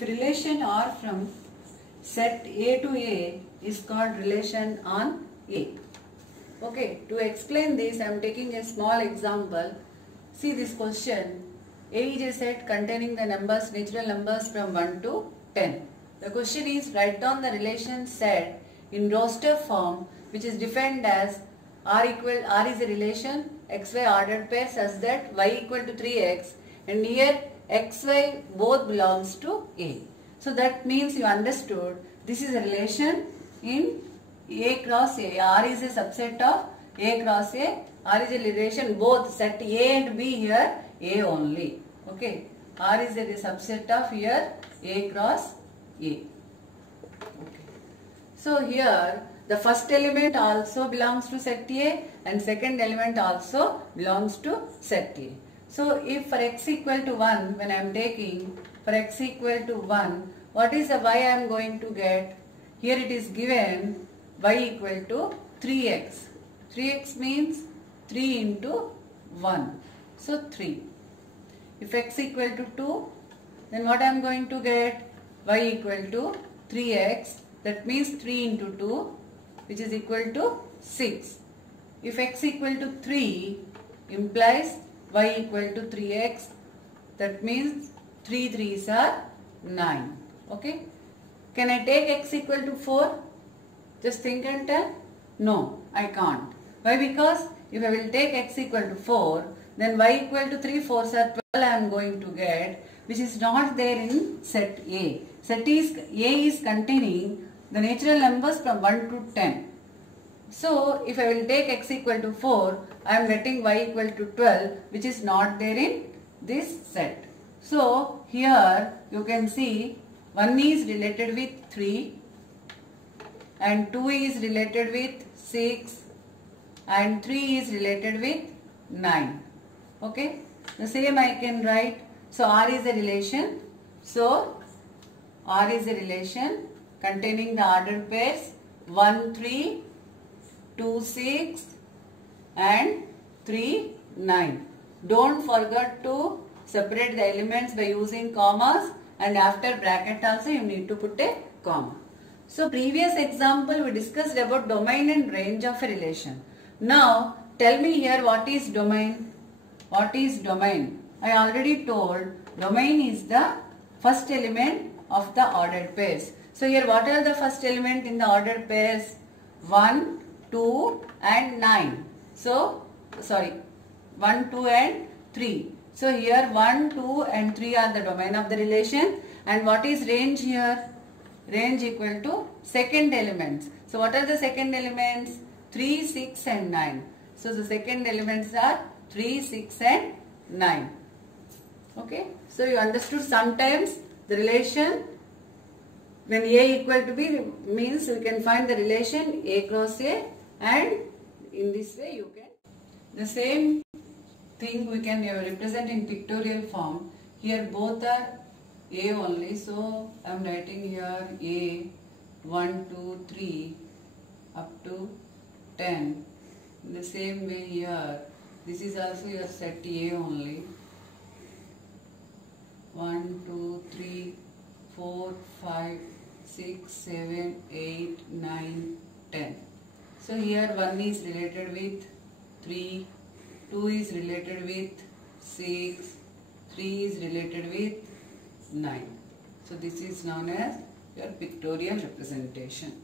If relation R from set A to A is called relation on A. Okay, to explain this I am taking a small example. See this question. A is a set containing the numbers, natural numbers from 1 to 10. The question is, write down the relation set in roster form which is defined as R is a relation xy ordered pair such that y equal to 3x, and here xy both belongs to A. So that means you understood this is a relation in A cross A. R is a subset of A cross A. R is a relation both set A and B, here A only. Okay. R is a subset of here A cross A. Okay. So here the first element also belongs to set A and second element also belongs to set A. So if for x equal to 1, when I am taking for x equal to 1, what is the y I am going to get? Here it is given y equal to 3x. 3x means 3 into 1. So 3. If x equal to 2, then what I am going to get? Y equal to 3x. That means 3 into 2, which is equal to 6. If x equal to 3 implies y equal to 3x. That means 3 3s are 9. Okay. Can I take x equal to 4? Just think and tell. No, I can't. Why? Because if I will take x equal to 4, then y equal to 3 4s are 12 I am going to get, which is not there in set A. Set A is containing the natural numbers from 1 to 10. So if I will take x equal to 4, I am getting y equal to 12, which is not there in this set. So here you can see 1 is related with 3 and 2 is related with 6 and 3 is related with 9. Okay. The same I can write. So R is a relation. So R is a relation containing the ordered pairs 1 3, 2 6 and 3 9. Don't forget to separate the elements by using commas, and after bracket also you need to put a comma. So previous example we discussed about domain and range of a relation. Now tell me here, what is domain? What is domain? I already told domain is the first element of the ordered pairs. So here what are the first element in the ordered pairs? 1, 2 and 9. So sorry, 1, 2 and 3. So here 1, 2 and 3 are the domain of the relation. And what is range here? Range equal to second elements. So what are the second elements? 3, 6 and 9. So the second elements are 3, 6 and 9. Okay. So you understood sometimes the relation when A equal to B means we can find the relation A cross A, and in this way you can. The same thing we can represent in pictorial form. Here both are A only. So I am writing here A 1, 2, 3 up to 10. In the same way here, this is also your set A only. 1, 2, 3, 4, 5, 6, 7, 8, 9, 10. So here 1 is related with 3, 2 is related with 6, 3 is related with 9. So this is known as your pictorial representation.